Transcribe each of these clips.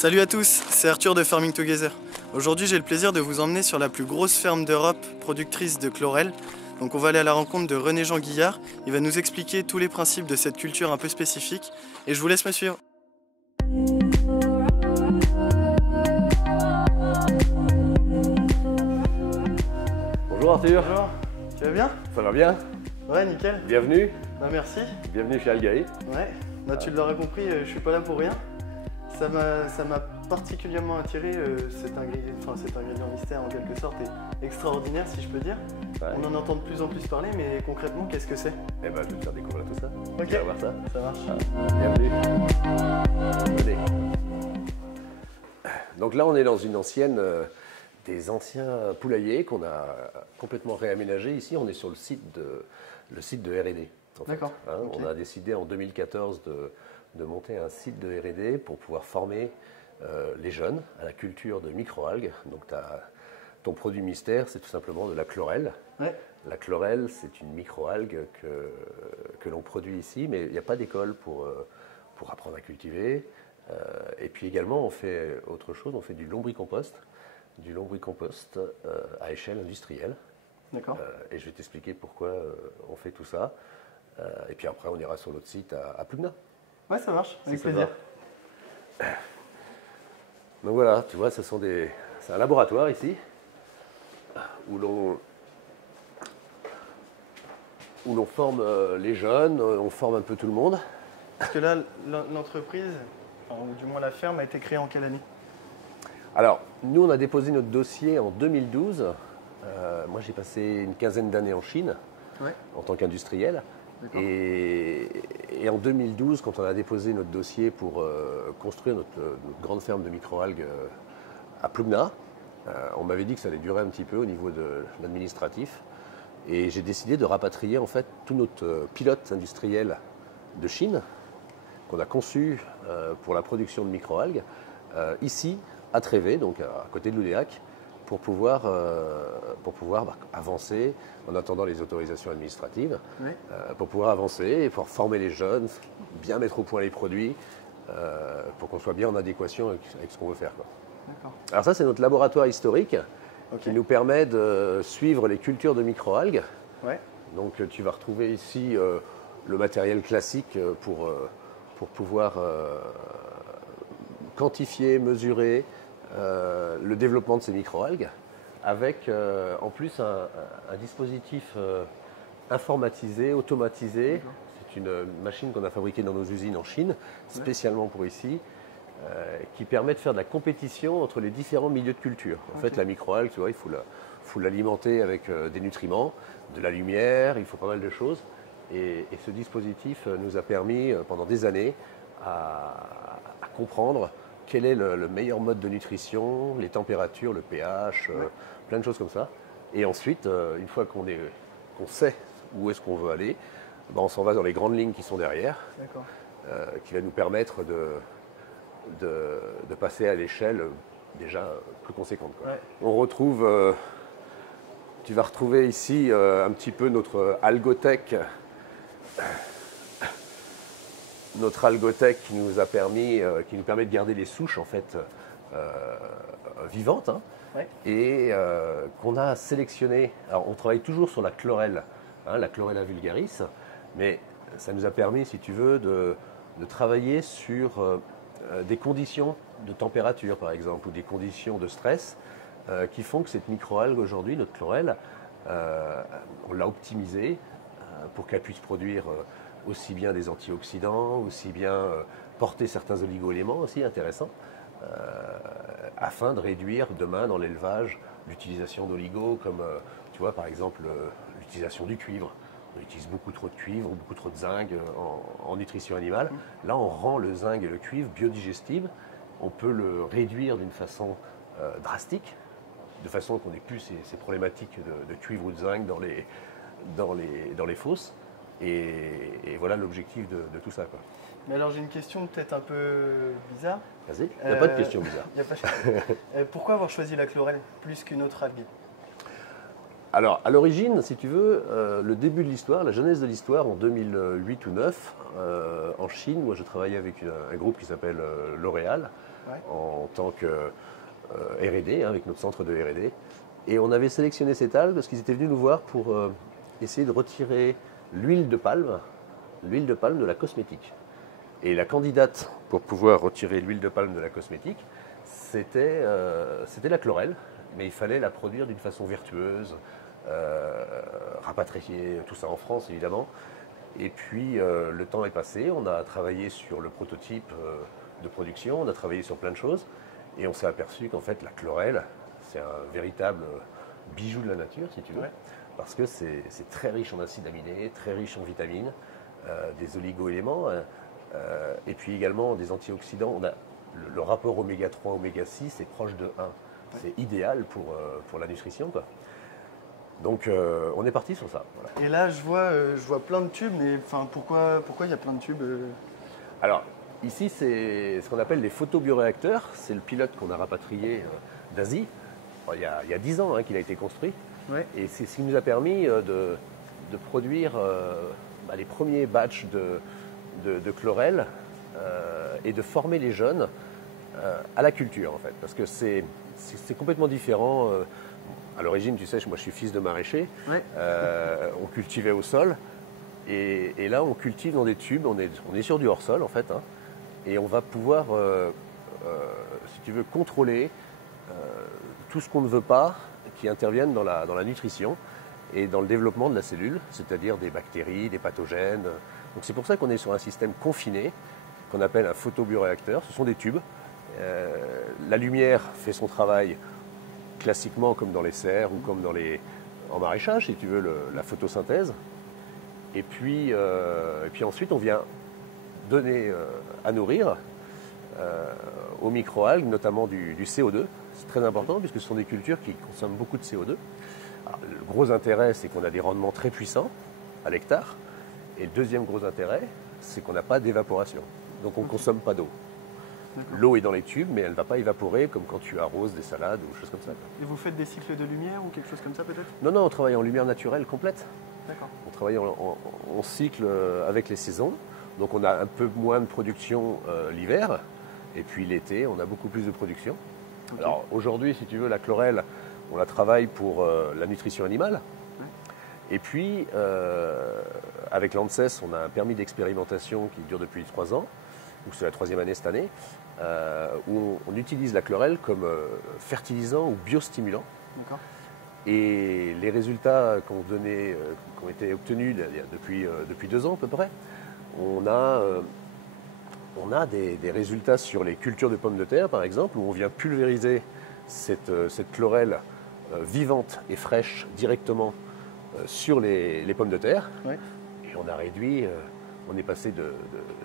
Salut à tous, c'est Arthur de Farming Together. Aujourd'hui j'ai le plaisir de vous emmener sur la plus grosse ferme d'Europe productrice de chlorelle. Donc on va aller à la rencontre de René-Jean Guillard. Il va nous expliquer tous les principes de cette culture un peu spécifique. Et je vous laisse me suivre. Bonjour Arthur. Bonjour, tu vas bien? Ça va bien? Ouais, nickel. Bienvenue. Bah merci. Bienvenue chez Algaï. Ouais, bah, tu l'auras compris, je suis pas là pour rien. Ça m'a particulièrement attiré, cet ingrédient mystère en quelque sorte est extraordinaire si je peux dire. Ouais. On en entend de plus en plus parler, mais concrètement qu'est-ce que c'est? Eh ben, je vais te faire découvrir tout ça. Ok, Tu vas voir ça. ça marche. Bienvenue. Venez. Donc là, on est dans une ancienne, des anciens poulaillers qu'on a complètement réaménagé. Ici, on est sur le site de R&D. D'accord. Okay. On a décidé en 2014 de monter un site de R&D pour pouvoir former les jeunes à la culture de microalgues. Donc ton produit mystère, c'est tout simplement de la chlorelle. Ouais. La chlorelle, c'est une microalgue que l'on produit ici, mais il n'y a pas d'école pour apprendre à cultiver. Et puis également, on fait autre chose, on fait du lombricompost à échelle industrielle. D'accord. Et je vais t'expliquer pourquoi on fait tout ça. Et puis après, on ira sur l'autre site à Plugna. Ouais, ça marche, avec Si ça plaisir. va. Donc voilà, tu vois, c'est un laboratoire ici où l'on forme les jeunes, on forme un peu tout le monde. Parce que là, l'entreprise, enfin, ou du moins la ferme, a été créée en quelle année? Alors, nous, on a déposé notre dossier en 2012. Moi, j'ai passé une quinzaine d'années en Chine, Ouais. en tant qu'industriel. Et en 2012, quand on a déposé notre dossier pour construire notre grande ferme de microalgues à Plugna, on m'avait dit que ça allait durer un petit peu au niveau de l'administratif. Et j'ai décidé de rapatrier en fait tout notre pilote industriel de Chine, qu'on a conçu pour la production de microalgues, ici à Trévé, donc à côté de l'Oudéac, pour pouvoir avancer en attendant les autorisations administratives, Ouais. pour pouvoir avancer et pouvoir former les jeunes, bien mettre au point les produits, pour qu'on soit bien en adéquation avec ce qu'on veut faire, quoi. D'accord. Alors ça, c'est notre laboratoire historique Ok. qui nous permet de suivre les cultures de microalgues. Ouais. Donc tu vas retrouver ici le matériel classique pour pouvoir quantifier, mesurer le développement de ces microalgues, avec en plus un dispositif informatisé, automatisé. C'est une machine qu'on a fabriquée dans nos usines en Chine, spécialement pour ici, qui permet de faire de la compétition entre les différents milieux de culture. En fait, la microalgue, tu vois, il faut l'alimenter avec des nutriments, de la lumière, il faut pas mal de choses. Et ce dispositif nous a permis pendant des années à comprendre quel est le meilleur mode de nutrition, les températures, le pH, plein de choses comme ça. Et ensuite, une fois qu'on sait où est-ce qu'on veut aller, ben on s'en va dans les grandes lignes qui sont derrière, qui va nous permettre de passer à l'échelle déjà plus conséquente, quoi. Ouais. On retrouve, tu vas retrouver ici un petit peu notre algotech. Notre algotech qui nous permet de garder les souches en fait vivantes, hein, ouais. Et qu'on a sélectionné. Alors on travaille toujours sur la chlorelle, hein, la Chlorella vulgaris, mais ça nous a permis, si tu veux, de travailler sur des conditions de température par exemple, ou des conditions de stress qui font que cette microalgue aujourd'hui, notre chlorelle, on l'a optimisée pour qu'elle puisse produire aussi bien des antioxydants, aussi bien porter certains oligo-éléments aussi intéressants, afin de réduire demain dans l'élevage l'utilisation d'oligo, comme tu vois par exemple l'utilisation du cuivre. On utilise beaucoup trop de cuivre, beaucoup trop de zinc en nutrition animale. Là, on rend le zinc et le cuivre biodigestibles. On peut le réduire d'une façon drastique, de façon qu'on n'ait plus ces problématiques de cuivre ou de zinc dans les fosses. Et voilà l'objectif de tout ça, quoi. Mais alors j'ai une question peut-être un peu bizarre. Vas-y, il n'y a pas de question bizarre. Pourquoi avoir choisi la chlorelle plus qu'une autre algue? Alors, à l'origine, si tu veux, le début de l'histoire, la genèse de l'histoire, en 2008 ou 2009, en Chine, moi je travaillais avec un groupe qui s'appelle L'Oréal, en tant que R&D, avec notre centre de R&D. Et on avait sélectionné cette algue parce qu'ils étaient venus nous voir pour essayer de retirer l'huile de palme de la cosmétique. Et la candidate pour pouvoir retirer l'huile de palme de la cosmétique, c'était la chlorelle, mais il fallait la produire d'une façon vertueuse, rapatrier tout ça en France évidemment. Et puis le temps est passé, on a travaillé sur le prototype de production, on a travaillé sur plein de choses, et on s'est aperçu qu'en fait la chlorelle, c'est un véritable bijou de la nature, si tu veux, parce que c'est très riche en acides aminés, très riche en vitamines, des oligo-éléments, et puis également des antioxydants. On a le rapport oméga 3, oméga 6 est proche de 1. C'est idéal pour la nutrition, quoi. Donc on est parti sur ça. Voilà. Et là, je vois plein de tubes, mais pourquoi il y a plein de tubes Alors, ici, c'est ce qu'on appelle les photobioréacteurs. C'est le pilote qu'on a rapatrié d'Asie. Il y a 10 ans qu'il a été construit. Ouais. Et c'est ce qui nous a permis de produire les premiers batchs de chlorelle et de former les jeunes à la culture, en fait. Parce que c'est complètement différent. À l'origine, tu sais, moi je suis fils de maraîcher. Ouais. On cultivait au sol. Et là, on cultive dans des tubes. On est sur du hors-sol, en fait. Et on va pouvoir, si tu veux, contrôler tout ce qu'on ne veut pas qui interviennent dans la nutrition et dans le développement de la cellule, c'est-à-dire des bactéries, des pathogènes. Donc c'est pour ça qu'on est sur un système confiné qu'on appelle un photobioréacteur. Ce sont des tubes. La lumière fait son travail classiquement comme dans les serres ou comme en maraîchage, si tu veux, la photosynthèse. Et puis ensuite, on vient donner à nourrir aux microalgues, notamment du CO2. C'est très important puisque ce sont des cultures qui consomment beaucoup de CO2. Alors, le gros intérêt, c'est qu'on a des rendements très puissants à l'hectare. Et le deuxième gros intérêt, c'est qu'on n'a pas d'évaporation. Donc on ne consomme pas d'eau. L'eau est dans les tubes, mais elle ne va pas évaporer comme quand tu arroses des salades ou des choses comme ça. Et vous faites des cycles de lumière ou quelque chose comme ça peut-être? Non, on travaille en lumière naturelle complète. D'accord. On travaille en cycle avec les saisons. Donc on a un peu moins de production l'hiver. Et puis l'été, on a beaucoup plus de production. Okay. Alors aujourd'hui, si tu veux, la chlorelle, on la travaille pour la nutrition animale. Et puis, avec l'ANSES, on a un permis d'expérimentation qui dure depuis 3 ans, ou c'est la 3e année cette année, où on utilise la chlorelle comme fertilisant ou biostimulant. Et les résultats qui ont été obtenus depuis 2 ans à peu près, on a des résultats sur les cultures de pommes de terre, par exemple, où on vient pulvériser cette chlorelle vivante et fraîche directement sur les pommes de terre. Ouais. Et on a réduit, on est passé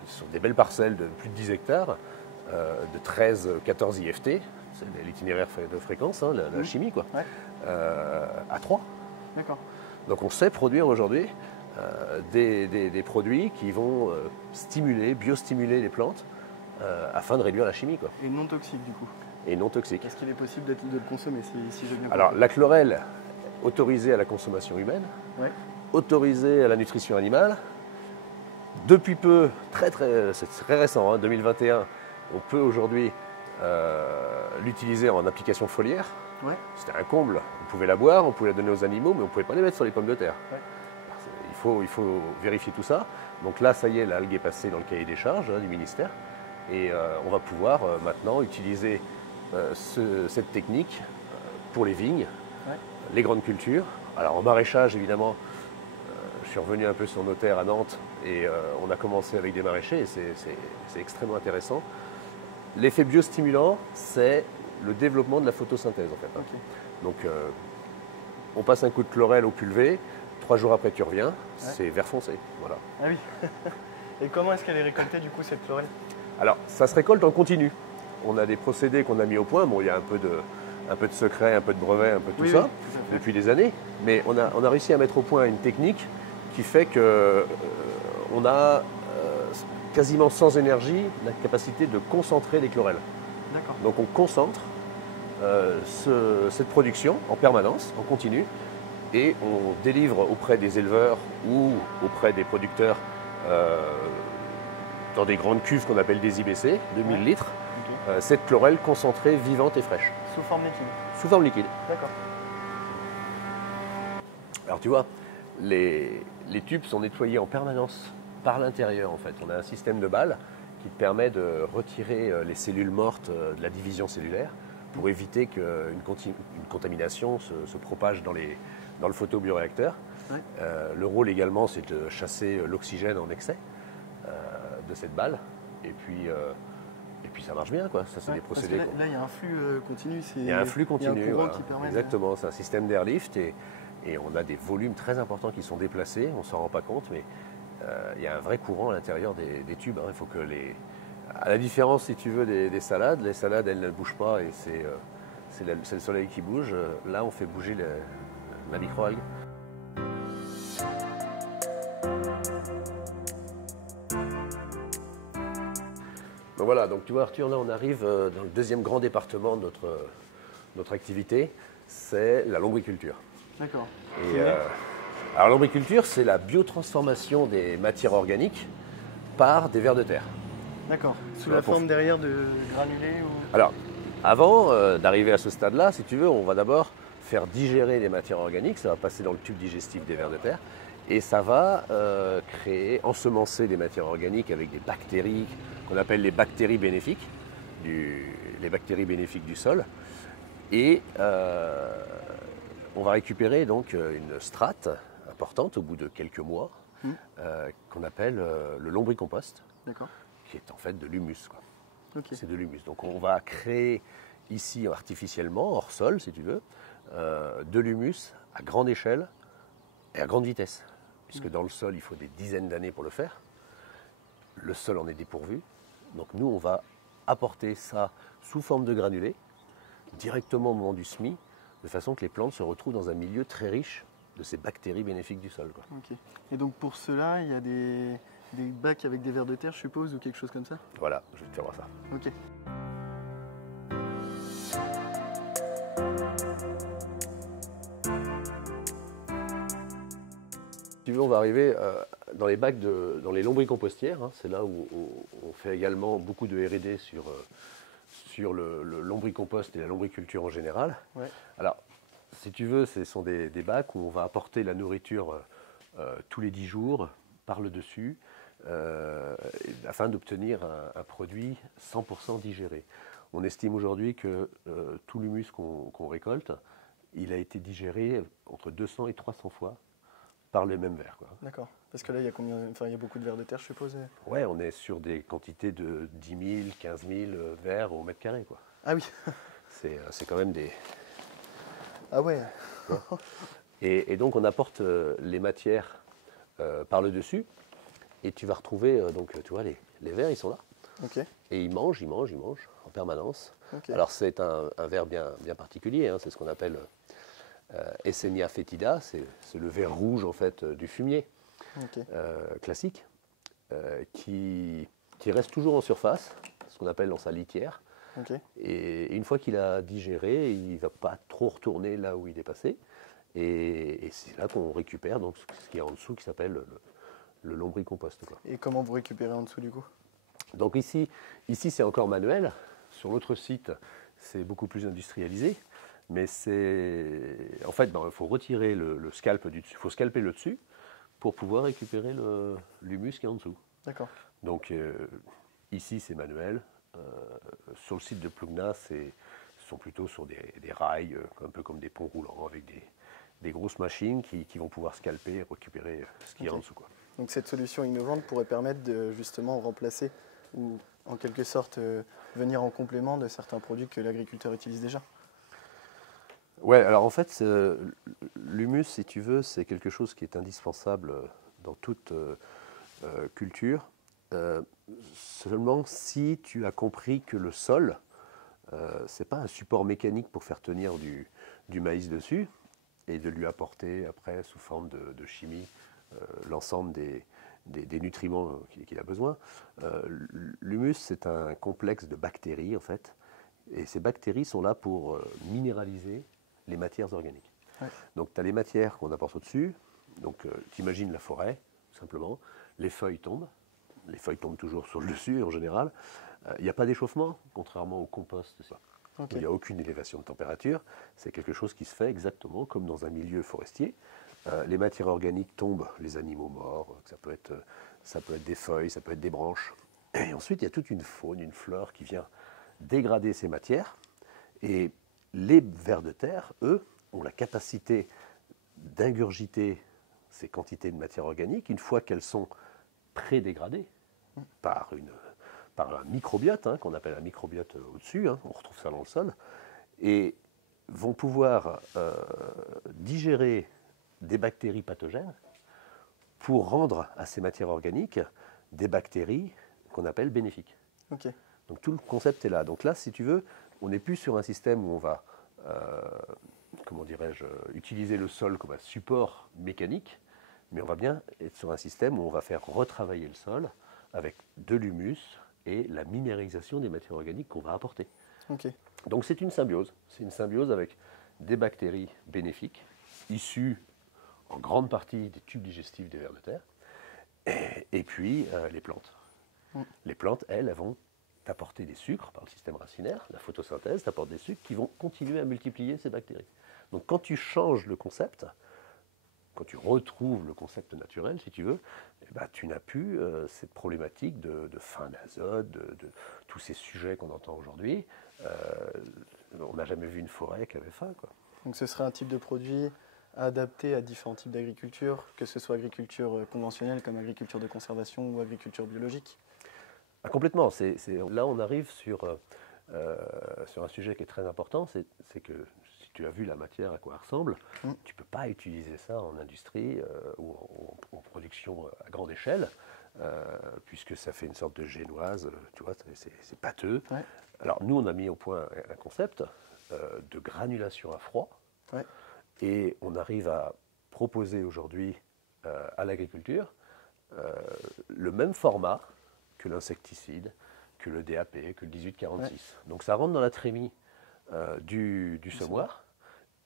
sur des belles parcelles de plus de 10 hectares, de 13-14 IFT, c'est l'itinéraire de fréquence, la chimie, quoi, ouais. À 3. D'accord. Donc on sait produire aujourd'hui des produits qui vont biostimuler les plantes afin de réduire la chimie, quoi. Et non toxique du coup. Et non toxique. Est-ce qu'il est possible de le consommer si j'ai bien compris? Alors la chlorelle, autorisée à la consommation humaine, ouais. Autorisée à la nutrition animale. Depuis peu, c'est très récent, 2021, on peut aujourd'hui l'utiliser en application foliaire. Ouais. C'était un comble. On pouvait la boire, on pouvait la donner aux animaux, mais on ne pouvait pas les mettre sur les pommes de terre. Ouais. Il faut vérifier tout ça. Donc là, ça y est, l'algue est passée dans le cahier des charges du ministère. Et on va pouvoir maintenant utiliser cette technique pour les vignes, ouais. Les grandes cultures. Alors en maraîchage, évidemment, je suis revenu un peu sur nos terres à Nantes et on a commencé avec des maraîchers et c'est extrêmement intéressant. L'effet biostimulant, c'est le développement de la photosynthèse en fait. Okay. Donc on passe un coup de chlorelle au pulvé, 3 jours après tu reviens, ouais. C'est vert foncé. Voilà. Ah oui. Et comment est-ce qu'elle est récoltée du coup cette chlorelle? Alors ça se récolte en continu. On a des procédés qu'on a mis au point. Bon, il y a un peu de secret, un peu de brevet, un peu de tout ça depuis des années. Mais on a réussi à mettre au point une technique qui fait qu'on a quasiment sans énergie la capacité de concentrer les chlorelles. Donc on concentre cette production en permanence, en continu, et on délivre auprès des éleveurs ou auprès des producteurs dans des grandes cuves qu'on appelle des IBC, de 1000 litres. cette chlorelle concentrée, vivante et fraîche. Sous forme liquide. Sous forme liquide. D'accord. Alors tu vois, les tubes sont nettoyés en permanence par l'intérieur en fait. On a un système de balles qui te permet de retirer les cellules mortes de la division cellulaire pour éviter qu'une contamination se propage dans le photobioréacteur. Ouais. Le rôle également, c'est de chasser l'oxygène en excès de cette balle. Et puis ça marche bien, quoi. Ça, c'est des procédés. Là, il y a un flux continu. Il y a un flux continu. Il y a un courant voilà. qui permet. Exactement, c'est un système d'airlift et on a des volumes très importants qui sont déplacés. On ne s'en rend pas compte, mais il y a un vrai courant à l'intérieur des tubes. Hein. Il faut que à la différence, si tu veux, des salades, les salades, elles ne bougent pas et c'est le soleil qui bouge. Là, on fait bouger la microalgue. Donc voilà, donc tu vois Arthur, là on arrive dans le deuxième grand département de notre activité, c'est la lombriculture. D'accord. Alors lombriculture, c'est la biotransformation des matières organiques par des vers de terre. D'accord. Sous la forme derrière de granulés ou... Alors, avant d'arriver à ce stade-là, si tu veux, on va d'abord faire digérer les matières organiques, ça va passer dans le tube digestif des vers de terre, et ça va ensemencer des matières organiques avec des bactéries qu'on appelle les bactéries bénéfiques, les bactéries bénéfiques du sol. Et on va récupérer donc une strate importante au bout de quelques mois qu'on appelle le lombricompost, qui est en fait de l'humus. Okay. C'est de l'humus. Donc on va créer ici artificiellement, hors sol si tu veux, de l'humus à grande échelle et à grande vitesse. Puisque dans le sol, il faut des dizaines d'années pour le faire. Le sol en est dépourvu. Donc nous, on va apporter ça sous forme de granulés, directement au moment du semis, de façon que les plantes se retrouvent dans un milieu très riche de ces bactéries bénéfiques du sol. Okay. Et donc pour cela, il y a des bacs avec des vers de terre, je suppose, ou quelque chose comme ça? Voilà, je vais te faire voir ça. Ok. Si tu veux, on va arriver dans les bacs, dans les lombricompostières. Hein, c'est là où on fait également beaucoup de R&D sur le lombricompost et la lombriculture en général. Ouais. Alors, si tu veux, ce sont des bacs où on va apporter la nourriture tous les 10 jours par le dessus afin d'obtenir un produit 100% digéré. On estime aujourd'hui que tout l'humus qu'on récolte, il a été digéré entre 200 et 300 fois par les mêmes vers. D'accord. Parce que là, il y a combien? Enfin, il y a beaucoup de vers de terre, je suppose. Ouais, on est sur des quantités de 10 000, 15 000 vers au mètre carré, quoi. Ah oui. C'est quand même des... Ah ouais. Et donc, on apporte les matières par le dessus. Et tu vas retrouver, donc, tu vois, les vers, ils sont là. Okay. Et ils mangent en permanence. Okay. Alors, c'est un ver bien particulier. Hein, c'est ce qu'on appelle Eisenia foetida. C'est le ver rouge, en fait, du fumier. Okay. Classique, qui reste toujours en surface, ce qu'on appelle dans sa litière. Okay. Et une fois qu'il a digéré, il ne va pas trop retourner là où il est passé. Et c'est là qu'on récupère donc, ce qui est en dessous, qui s'appelle le lombricompost. Et comment vous récupérez en dessous du coup? Donc ici c'est encore manuel. Sur l'autre site, c'est beaucoup plus industrialisé. Mais en fait, il faut retirer le scalp du dessus. Il faut scalper le dessus pour pouvoir récupérer l'humus qui est en dessous. D'accord. Donc ici c'est manuel. Sur le site de Plugna, ce sont plutôt sur des rails, un peu comme des ponts roulants, avec des grosses machines qui vont pouvoir scalper et récupérer ce qui est en dessous. Donc cette solution innovante pourrait permettre de justement remplacer ou en quelque sorte venir en complément de certains produits que l'agriculteur utilise déjà? Ouais, alors en fait, l'humus, si tu veux, c'est quelque chose qui est indispensable dans toute culture. Seulement si tu as compris que le sol, c'est pas un support mécanique pour faire tenir du maïs dessus et de lui apporter après sous forme de chimie l'ensemble des nutriments qu'il a besoin. L'humus, c'est un complexe de bactéries en fait, et ces bactéries sont là pour minéraliser les matières organiques. Ouais. Donc tu as les matières qu'on apporte au-dessus, donc tu imagines la forêt, tout simplement, les feuilles tombent, les feuilles tombent toujours sur le dessus en général. Il n'y a pas d'échauffement, contrairement au compost. Ok. Il n'y a aucune élévation de température. C'est quelque chose qui se fait exactement comme dans un milieu forestier. Les matières organiques tombent, les animaux morts, ça peut être des feuilles, ça peut être des branches. Et ensuite, il y a toute une faune, une flore qui vient dégrader ces matières. Et les vers de terre, eux, ont la capacité d'ingurgiter ces quantités de matière organique une fois qu'elles sont pré-dégradées par un microbiote, qu'on appelle un microbiote au-dessus, on retrouve ça dans le sol, et vont pouvoir digérer des bactéries pathogènes pour rendre à ces matières organiques des bactéries qu'on appelle bénéfiques. Ok. Donc tout le concept est là. Donc là, si tu veux, on n'est plus sur un système où on va, comment dirais-je, utiliser le sol comme un support mécanique, mais on va bien être sur un système où on va faire retravailler le sol avec de l'humus et la minéralisation des matières organiques qu'on va apporter. Ok. Donc c'est une symbiose. C'est une symbiose avec des bactéries bénéfiques, issues en grande partie des tubes digestifs des vers de terre, et puis les plantes. Les plantes, elles vont t'apporter des sucres par le système racinaire, la photosynthèse t'apporte des sucres qui vont continuer à multiplier ces bactéries. Donc quand tu changes le concept, quand tu retrouves le concept naturel, si tu veux, eh ben, tu n'as plus cette problématique de fin d'azote, de tous ces sujets qu'on entend aujourd'hui. On n'a jamais vu une forêt qui avait faim, quoi. Donc ce serait un type de produit adapté à différents types d'agriculture, que ce soit agriculture conventionnelle comme agriculture de conservation ou agriculture biologique. Ah, complètement. Là, on arrive sur un sujet qui est très important, c'est que si tu as vu la matière à quoi elle ressemble, tu ne peux pas utiliser ça en industrie ou en production à grande échelle, puisque ça fait une sorte de génoise, tu vois, c'est pâteux. Ouais. Alors nous, on a mis au point un concept de granulation à froid, et on arrive à proposer aujourd'hui à l'agriculture le même format que l'insecticide, que le DAP, que le 1846. Ouais. Donc ça rentre dans la trémie du semoir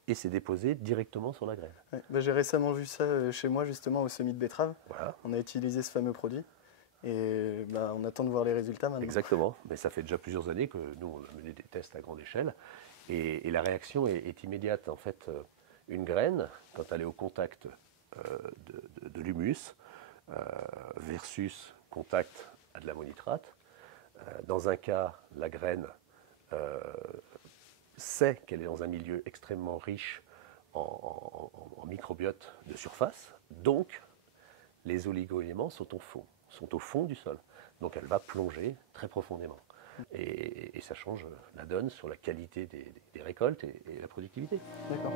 et c'est déposé directement sur la graine. Ouais. Bah, j'ai récemment vu ça chez moi justement au semis de betterave. Voilà. On a utilisé ce fameux produit et bah, on attend de voir les résultats maintenant. Exactement, mais ça fait déjà plusieurs années que nous on a mené des tests à grande échelle et la réaction est immédiate. En fait, une graine, quand elle est au contact de l'humus versus contact à de l'ammonitrate. Dans un cas, la graine sait qu'elle est dans un milieu extrêmement riche en microbiote de surface, donc les oligo-éléments sont au fond du sol. Donc elle va plonger très profondément. Et ça change la donne sur la qualité des récoltes et la productivité. D'accord.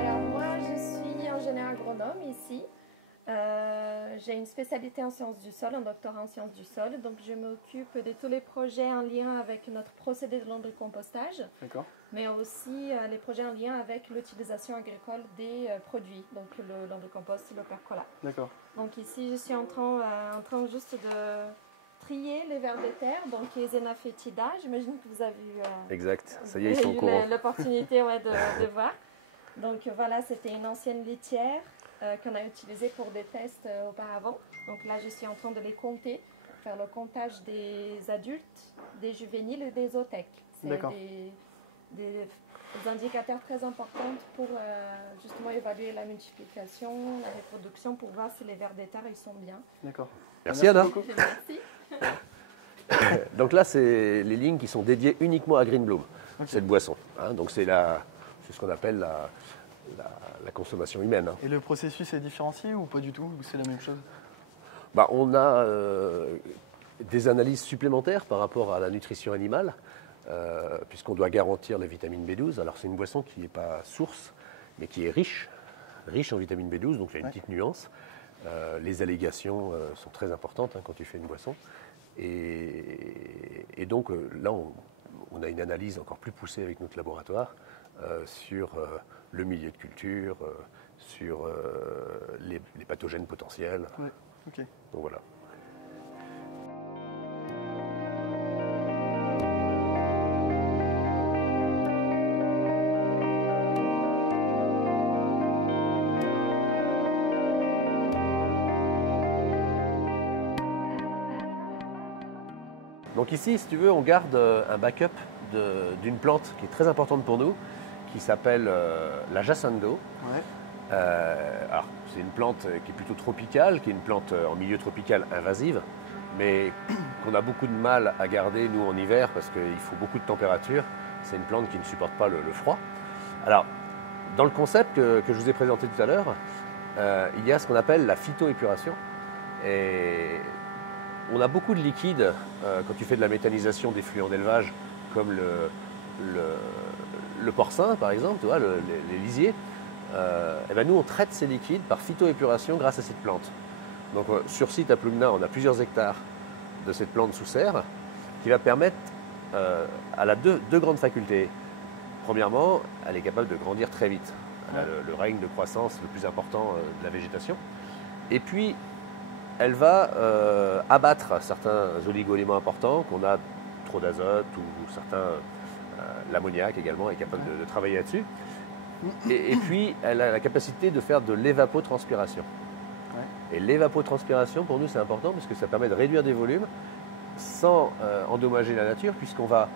Alors moi, je suis ingénieure agronome ici. J'ai une spécialité en sciences du sol, un doctorat en sciences du sol, donc je m'occupe de tous les projets en lien avec notre procédé de lombricompostage, mais aussi les projets en lien avec l'utilisation agricole des produits, donc le lombricompost, le percola. D'accord. Donc ici, je suis en train juste de trier les vers de terre, donc les Enaphetida, j'imagine que vous avez eu exact, ça y est, ils sont au courant. L'opportunité de voir. Donc voilà, c'était une ancienne litière qu'on a utilisé pour des tests auparavant. Donc là, je suis en train de les compter, faire le comptage des adultes, des juvéniles et des othèques. C'est des indicateurs très importants pour justement évaluer la multiplication, la reproduction, pour voir si les vers de terre ils sont bien. D'accord. Merci Anna. Merci. Donc là, c'est les lignes qui sont dédiées uniquement à Green Bloom, cette boisson. Donc c'est ce qu'on appelle la consommation humaine. Et le processus est différencié ou pas du tout? Ou c'est la même chose? On a des analyses supplémentaires par rapport à la nutrition animale, puisqu'on doit garantir la vitamine B12. Alors c'est une boisson qui n'est pas source, mais qui est riche en vitamine B12, donc il y a une petite nuance. Les allégations sont très importantes quand tu fais une boisson. Et donc là, on a une analyse encore plus poussée avec notre laboratoire sur le milieu de culture, sur les pathogènes potentiels. Ouais. Okay. Donc voilà. Donc ici, si tu veux, on garde un backup d'une plante qui est très importante pour nous, qui s'appelle la Jacinto. Ouais. Alors, c'est une plante qui est plutôt tropicale, qui est une plante en milieu tropical invasive, mais qu'on a beaucoup de mal à garder, nous, en hiver, parce qu'il faut beaucoup de température. C'est une plante qui ne supporte pas le froid. Alors, dans le concept que je vous ai présenté tout à l'heure, il y a ce qu'on appelle la phytoépuration. Et on a beaucoup de liquides quand tu fais de la méthanisation d'effluents d'élevage, comme le porcin, par exemple, tu vois, les lisiers. Et ben nous, on traite ces liquides par phytoépuration grâce à cette plante. Donc, sur site à Plugna, on a plusieurs hectares de cette plante sous serre qui va permettre, elle a deux grandes facultés. Premièrement, elle est capable de grandir très vite. Elle a le règne de croissance le plus important de la végétation. Et puis, elle va abattre certains oligo-éléments importants qu'on a trop d'azote ou certains, l'ammoniac également est capable de travailler là-dessus. Et puis, elle a la capacité de faire de l'évapotranspiration. Ouais. Et l'évapotranspiration, pour nous, c'est important parce que ça permet de réduire des volumes sans endommager la nature, puisqu'on va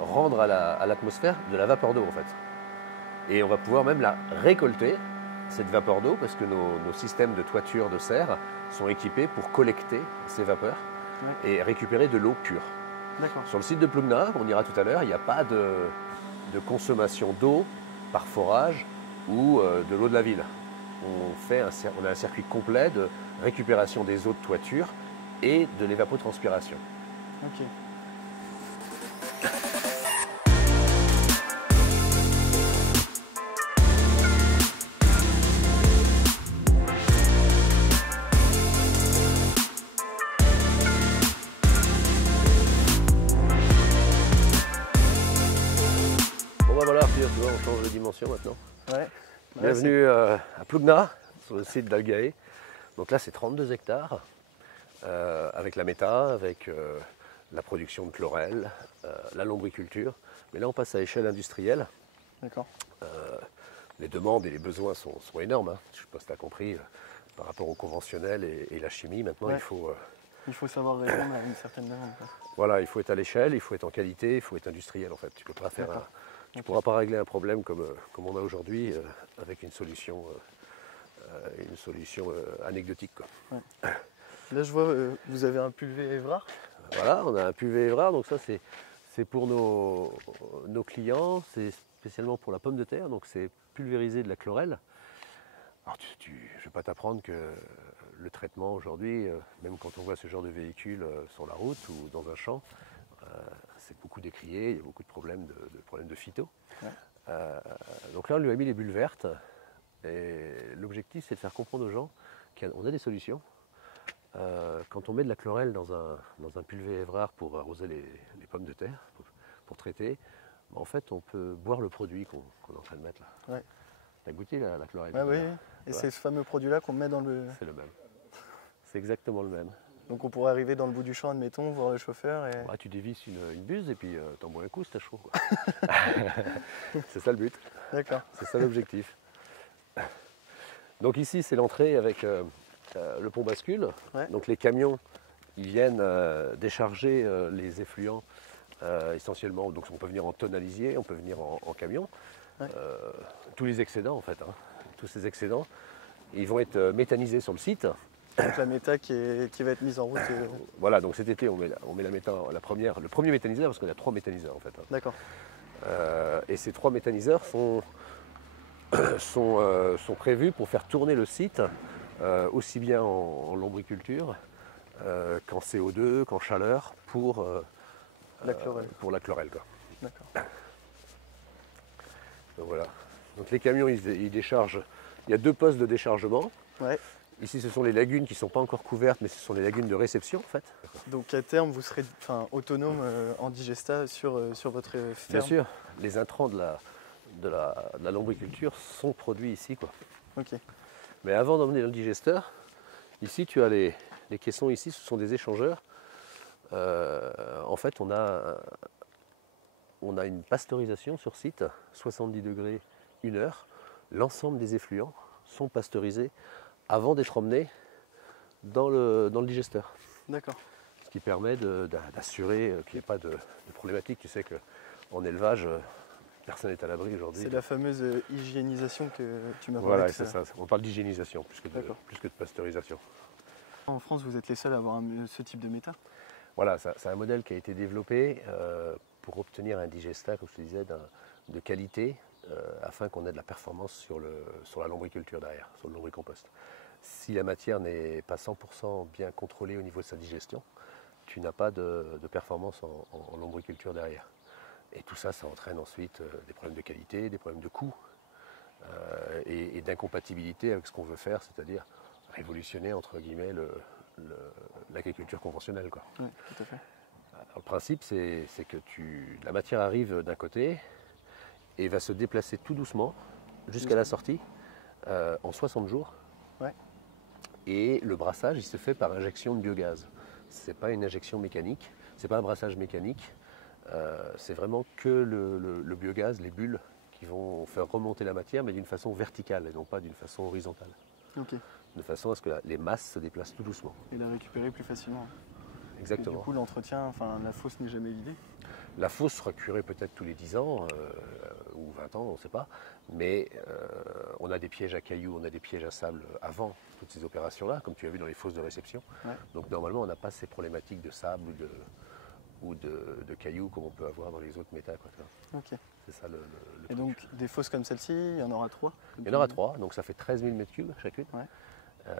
rendre à l'atmosphère de la vapeur d'eau, en fait. Et on va pouvoir même la récolter, cette vapeur d'eau, parce que nos systèmes de toiture de serre sont équipés pour collecter ces vapeurs et récupérer de l'eau pure. Sur le site de Plugna, on ira tout à l'heure, il n'y a pas de consommation d'eau par forage ou de l'eau de la ville. On a un circuit complet de récupération des eaux de toiture et de l'évapotranspiration. Ok. Voilà, Arthur, tu vois, on change de dimension maintenant. Ouais. Bienvenue à Plugna, sur le site d'Algae. Donc là, c'est 32 hectares, avec la méta, avec la production de chlorelle, la lombriculture. Mais là, on passe à échelle industrielle. D'accord. Les demandes et les besoins sont énormes. Hein. Je ne sais pas si tu as compris, par rapport au conventionnel et la chimie, maintenant, il faut savoir répondre à une certaine demande. Voilà, il faut être à l'échelle, il faut être en qualité, il faut être industriel, en fait. Tu peux pas faire tu ne pourras pas régler un problème comme on a aujourd'hui avec une solution anecdotique. Quoi. Ouais. Là, je vois, vous avez un pulvé Évrard. Voilà, on a un pulvé Évrard, donc ça c'est pour nos clients, c'est spécialement pour la pomme de terre, donc c'est pulvériser de la chlorelle. Alors je ne vais pas t'apprendre que le traitement aujourd'hui, même quand on voit ce genre de véhicule sur la route ou dans un champ, c'est beaucoup décrié, il y a beaucoup de problèmes de phyto. Ouais. Donc là, on lui a mis les bulles vertes. Et l'objectif, c'est de faire comprendre aux gens qu'on a des solutions. Quand on met de la chlorelle dans un pulvé Évrard pour arroser les pommes de terre, pour traiter, en fait, on peut boire le produit qu'on est en train de mettre là. Ouais. Tu as goûté la chlorelle? Oui, et c'est ce fameux produit-là qu'on met dans le... C'est le même. C'est exactement le même. Donc on pourrait arriver dans le bout du champ, admettons, voir le chauffeur et... Ouais, tu dévisses une buse et puis t'en bois un coup, c'est à chaud. C'est ça le but. D'accord. C'est ça l'objectif. Donc ici, c'est l'entrée avec le pont bascule. Ouais. Donc les camions, ils viennent décharger les effluents essentiellement. Donc on peut venir en tonalisier, on peut venir en camion. Ouais. Tous les excédents en fait, hein. Tous ces excédents, ils vont être méthanisés sur le site. Donc la méta qui va être mise en route. Voilà, donc cet été on met la méta, le premier méthaniseur, parce qu'on a 3 méthaniseurs en fait. Hein. D'accord. Et ces 3 méthaniseurs sont prévus pour faire tourner le site aussi bien en lombriculture qu'en CO2, qu'en chaleur pour la chlorelle. Quoi. D'accord. Donc voilà. Donc les camions ils déchargent. Il y a 2 postes de déchargement. Ouais. Ici, ce sont les lagunes qui ne sont pas encore couvertes, mais ce sont les lagunes de réception, en fait. Donc, à terme, vous serez autonome en digesta sur votre ferme? Bien sûr. Les intrants de la lombriculture sont produits ici, quoi. Ok. Mais avant d'emmener dans le digesteur, ici, tu as les caissons. Ici, ce sont des échangeurs. En fait, on a une pasteurisation sur site, 70 degrés, 1 heure. L'ensemble des effluents sont pasteurisés avant d'être emmenés dans le digesteur. D'accord. Ce qui permet d'assurer qu'il n'y ait pas de problématique. Tu sais qu'en élevage, personne n'est à l'abri aujourd'hui. C'est la fameuse hygiénisation que tu m'as parlé. Voilà, c'est ça. On parle d'hygiénisation plus que de pasteurisation. En France, vous êtes les seuls à avoir ce type de méta. Voilà, c'est un modèle qui a été développé pour obtenir un digestat, comme je te disais, de qualité, afin qu'on ait de la performance sur la lombriculture derrière, sur le lombricompost. Si la matière n'est pas 100% bien contrôlée au niveau de sa digestion, tu n'as pas de performance en lombriculture derrière. Et tout ça, ça entraîne ensuite des problèmes de qualité, des problèmes de coût et d'incompatibilité avec ce qu'on veut faire, c'est-à-dire révolutionner, entre guillemets, l'agriculture conventionnelle, quoi. Oui, tout à fait. Alors, le principe, c'est que la matière arrive d'un côté et va se déplacer tout doucement jusqu'à la sortie en 60 jours. Ouais. Et le brassage, il se fait par injection de biogaz. Ce n'est pas une injection mécanique, ce n'est pas un brassage mécanique. C'est vraiment que le biogaz, les bulles, qui vont faire remonter la matière, mais d'une façon verticale et non pas d'une façon horizontale. Ok. De façon à ce que les masses se déplacent tout doucement. Et la récupérer plus facilement. Exactement. Et du coup, l'entretien, la fosse n'est jamais vidée. La fosse sera curée peut-être tous les 10 ans ou 20 ans, on ne sait pas. Mais on a des pièges à cailloux, on a des pièges à sable avant toutes ces opérations-là, comme tu as vu dans les fosses de réception. Ouais. Donc normalement, on n'a pas ces problématiques de sable ou de cailloux comme on peut avoir dans les autres métals. Ok. C'est ça le Et truc. donc, des fosses comme celle-ci, il y en aura 3? Il y en aura 3, donc ça fait 13 000 m3 chacune. Ouais.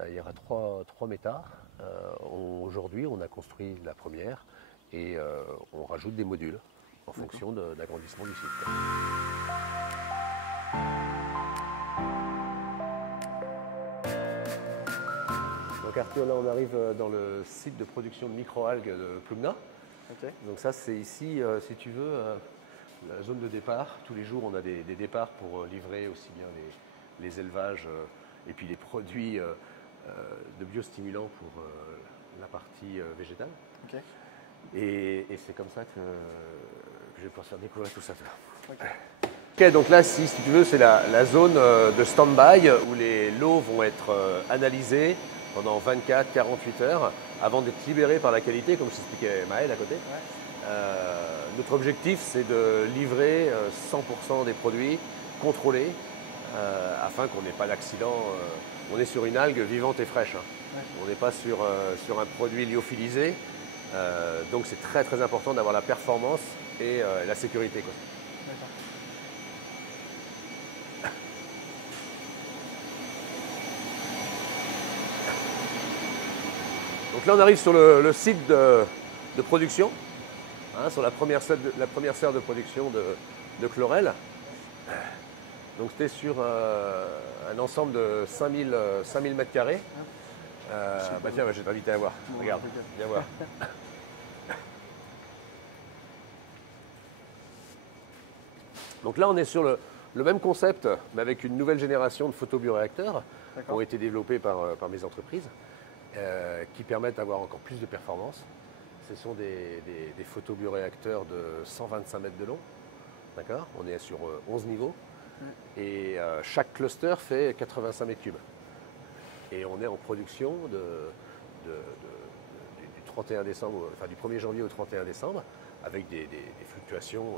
Il y aura 3 métas. Aujourd'hui, on a construit la première et on rajoute des modules en fonction de l'agrandissement du site. Donc Arthur, là on arrive dans le site de production de microalgues de Plumna. Okay. Donc ça c'est ici, si tu veux, la zone de départ. Tous les jours on a des départs pour livrer aussi bien les élevages et puis les produits de biostimulants pour la partie végétale. Okay. Et c'est comme ça que je vais pouvoir faire découvrir tout ça. Ok, donc là, si tu veux, c'est la zone de stand-by où les lots vont être analysés pendant 24-48 heures avant d'être libérés par la qualité, comme je t'expliquais Maël à côté. Ouais. Notre objectif, c'est de livrer 100% des produits contrôlés afin qu'on n'ait pas d'accident. On est sur une algue vivante et fraîche. Hein. Ouais. On n'est pas sur un produit lyophilisé. Donc c'est très très important d'avoir la performance et la sécurité. Quoi. Donc là on arrive sur le site de production, hein, sur la première serre de production de Chlorel. Donc c'était sur un ensemble de 5000 m². Bah tiens, je vais t'inviter à voir. Regarde, viens voir. Donc là, on est sur le même concept, mais avec une nouvelle génération de photobioréacteurs qui ont été développés par mes entreprises, qui permettent d'avoir encore plus de performance. Ce sont des photobioréacteurs de 125 mètres de long. D'accord ? On est sur 11 niveaux. Et chaque cluster fait 85 mètres cubes. Et on est en production du 31 décembre, enfin du 1er janvier au 31 décembre, avec des fluctuations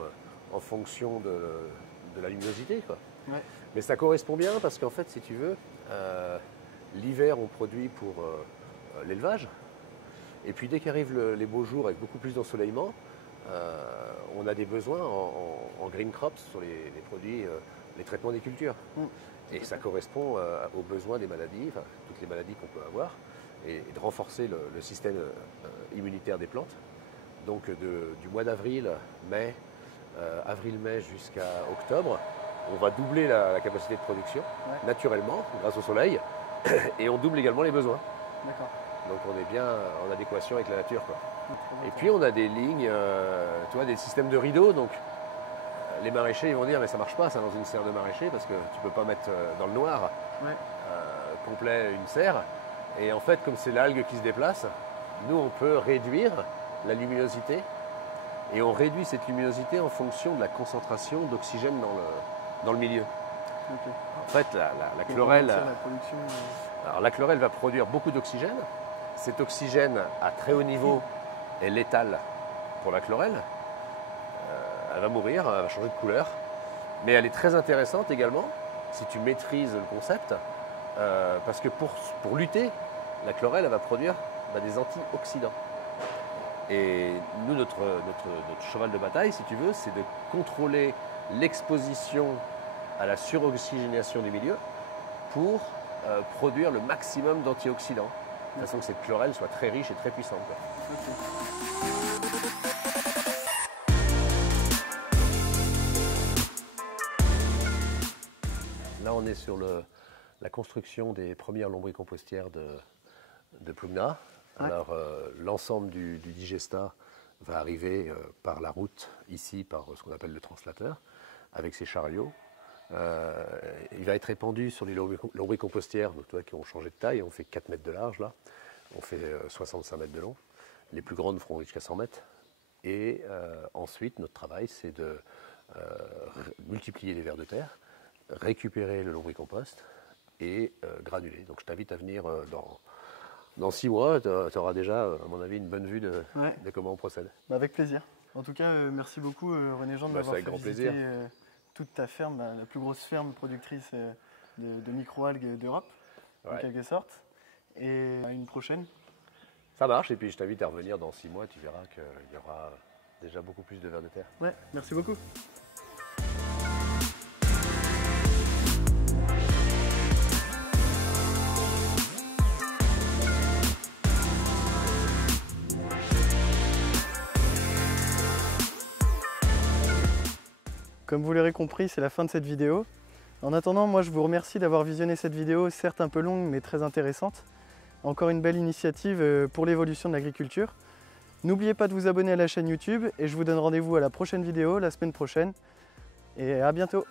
en fonction de la luminosité. Quoi. Ouais. Mais ça correspond bien parce qu'en fait, si tu veux, l'hiver, on produit pour l'élevage. Et puis dès qu'arrivent les beaux jours avec beaucoup plus d'ensoleillement, on a des besoins en green crops sur les produits, les traitements des cultures. Et ça correspond aux besoins des maladies, enfin, toutes les maladies qu'on peut avoir, et de renforcer le système immunitaire des plantes. Donc du mois d'avril, avril-mai jusqu'à octobre, on va doubler la capacité de production, naturellement, grâce au soleil, et on double également les besoins. Donc on est bien en adéquation avec la nature. Quoi. Et puis on a des lignes, tu vois, des systèmes de rideaux. Donc les maraîchers ils vont dire mais ça marche pas ça dans une serre de maraîcher parce que tu peux pas mettre dans le noir complet une serre. Et en fait, comme c'est l'algue qui se déplace, nous on peut réduire la luminosité et on réduit cette luminosité en fonction de la concentration d'oxygène dans le milieu. Okay. En fait, la chlorelle, alors la chlorelle va produire beaucoup d'oxygène. Cet oxygène à très haut niveau est létale pour la chlorelle. Elle va mourir, elle va changer de couleur. Mais elle est très intéressante également, si tu maîtrises le concept, parce que pour lutter, la chlorelle elle va produire des antioxydants. Et nous, notre cheval de bataille, si tu veux, c'est de contrôler l'exposition à la suroxygénation du milieu pour produire le maximum d'antioxydants, de façon que cette chlorelle soit très riche et très puissante. Là, on est sur la construction des premières lombricompostières de Plugna. Alors, l'ensemble du digestat va arriver par la route, ici, par ce qu'on appelle le translateur, avec ses chariots. Il va être répandu sur les lombricompostières, donc, qui ont changé de taille. On fait 4 mètres de large, là. On fait 65 mètres de long. Les plus grandes feront jusqu'à 100 mètres. Et ensuite, notre travail, c'est de multiplier les vers de terre, récupérer le lombricompost et granuler. Donc, je t'invite à venir dans 6 mois, tu auras déjà, à mon avis, une bonne vue de comment on procède. Avec plaisir. En tout cas, merci beaucoup René Jean de m'avoir fait visiter toute ta ferme, la plus grosse ferme productrice de microalgues d'Europe, en quelque sorte. Et à une prochaine. Ça marche, et puis je t'invite à revenir dans 6 mois, tu verras qu'il y aura déjà beaucoup plus de vers de terre. Ouais, merci beaucoup. Comme vous l'aurez compris, c'est la fin de cette vidéo. En attendant, moi je vous remercie d'avoir visionné cette vidéo, certes un peu longue mais très intéressante. Encore une belle initiative pour l'évolution de l'agriculture. N'oubliez pas de vous abonner à la chaîne YouTube et je vous donne rendez-vous à la prochaine vidéo, la semaine prochaine. Et à bientôt!